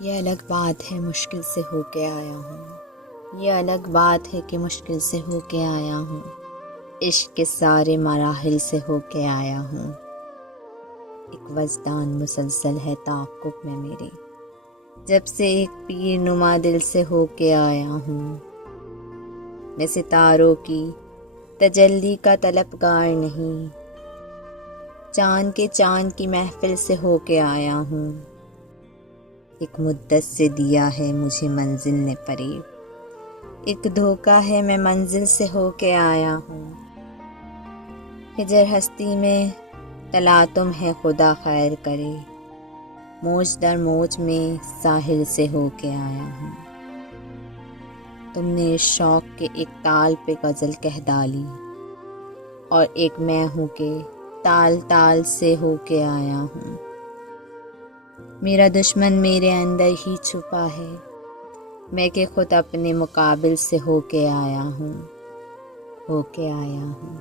یہ الگ بات ہے مشکل سے ہو کے آیا ہوں، یہ الگ بات ہے کہ مشکل سے ہو کے آیا ہوں، عشق کے سارے مراحل سے ہو کے آیا ہوں۔ ایک وجدان مسلسل ہے تعاقب میں میرے، جب سے ایک پیر نما دل سے ہو کے آیا ہوں۔ میں ستاروں کی تجلی کا طلبگار نہیں، چاند کے چاند کی محفل سے ہو کے آیا ہوں۔ ایک مدت سے دیا ہے مجھے منزل نے فریب، ایک دھوکہ ہے میں منزل سے ہو کے آیا ہوں۔ ہجر ہستی میں تلاطم ہے خدا خیر کرے، موج در موج میں ساحل سے ہو کے آیا ہوں۔ تم نے اس شوق کے ایک تال پہ غزل کہہ ڈالی، اور ایک میں ہوں کہ تال تال سے ہو کے آیا ہوں۔ میرا دشمن میرے اندر ہی چھپا ہے، میں کہ خود اپنے مقابل سے ہو کے آیا ہوں، ہو کے آیا ہوں۔